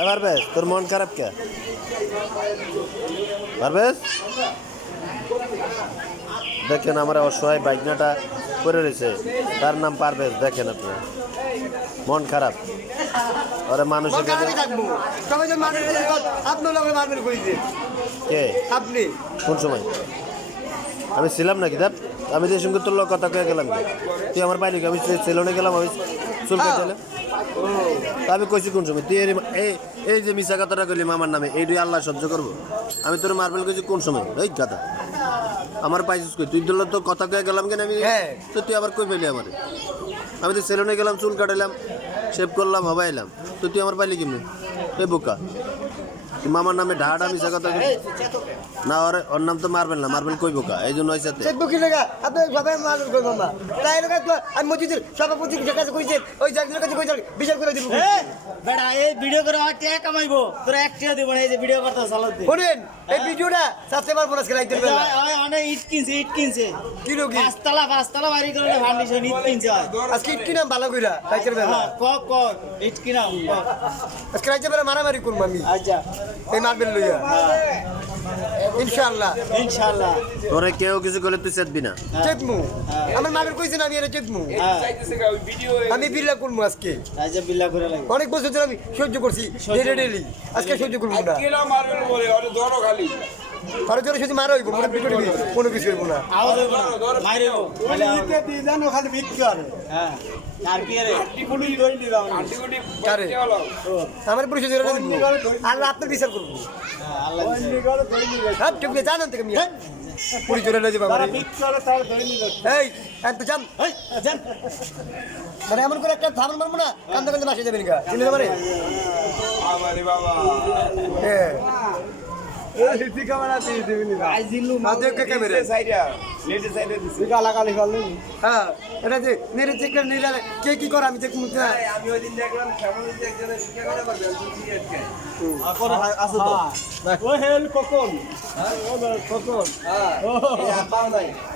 এবার বেশ তোর মন খারাপ কে পারবেশ দেখেন আমার অসহায় বাইকনাটা করে রয়েছে তার নাম পারবেশ দেখেন আপনার মন খারাপ ওরে মানুষের কে আপনি কোন সময় আমি ছিলাম নাকি দেখ আমি যে সঙ্গে তোর কথা কয়ে গেলাম তুই আমার পাইলি আমি সেলুনে গেলাম আমি চুল কেটে আমি কইছি কোন সময় তুই এই যে মিশা কথাটা কইলি মামার নামে এইটুই আল্লাহ সহ্য করবো আমি তোর মার্বেল কইছি কোন সময় এই কথা আমার পাইছিস কই তুই দিল তো কথা কয়ে গেলাম কেন আমি তো তুই আবার কই পেলি আমার আমি তো সেলুনে গেলাম চুল কাটাইলাম শেভ করলাম হবাইলাম তো তুই আমার পাইলি কেমনি এই বোকা মামার নামে ঢাড়া মিশা কথা না ওর নাম তো মার্বেল না মার্বেল কই বোকা এই জন্য হয়েছে আমি মসজিদের সভাপতির কাছে কইছে ওই জায়গার কাছে কইছে বিচার করে দিব বেটা এই ভিডিও করে আর টাকা কামাইবো তোরা 1 টাকা দিব না এই যে ভিডিও করতে চালাত দে শুনেন এই ভিডিওটা সাবস্ক্রাইবার বোনাস করে আইতে বেলা অনেক ইট কিনছে কি রোগী পাঁচতলা বাড়ি করে ফাউন্ডেশন ইট কিনছে আজকে ইট কিনাম ভালো কইরা রাইতের বেলা ক ইট কিনাম আজকে রাইতের বেলা মারামারি করব আমি আচ্ছা এই মারবেল লইয়া ইনশাআল্লাহ তোরে কেউ কিছু করলে তুই চেতবি না চেতমু আমার মারবেল কইছে না আমি এর চেতমু আমি বিল্লাহ করবো আজকে আচ্ছা বিল্লাহ করে লাগে অনেক বছর ধরে আমি সহ্য করছি ডেলি আজকে সহ্য করবো না কেলা মারবেল বলে ওরে ধরো খালি আরো জোরে শুধু মারা হইব মনে ভিডিও দিবি কোনো কিছু হইব না আওয়াজ হবে না মাইরো বলে ইতে দি জানো খালি বিক্রি করে হ্যাঁ আর কি রে টিকুনি দই দিবা আন্টিগুটি কারে আমার পরিচয় জোরে দিব আল্লাহ আপনার বিচার করব আল্লাহ করে দই দিবে সব ঠিক আছে জানেন থেকে মিয়া পরিচয় জোরে দিব আমার বিক্রি করে তার দই দিবে এই এত জান এই জান মানে এমন করে একটা থামন মারবো না কান্দা কান্দা বাসে যাবেন গা চিনতে পারে আমারে বাবা হ্যাঁ এই সিটি ক্যামেরা দিয়ে দিবি না আই জিল্লু আদেরকে ক্যামেরা সাইডে লেটে সাইডে দিছে গালাগালি করলি হ্যাঁ এটা যে মেরে চেক করে নিলে কে কি করে আমি দেখমু না আমি ওই দিন দেখলাম ফ্যামিলিতে একজনের শিক্ষা করে পারবে বুঝি আজকে আকর আছে তো ও হেল কোকন হ্যাঁ ও কোকন হ্যাঁ ও পাও নাই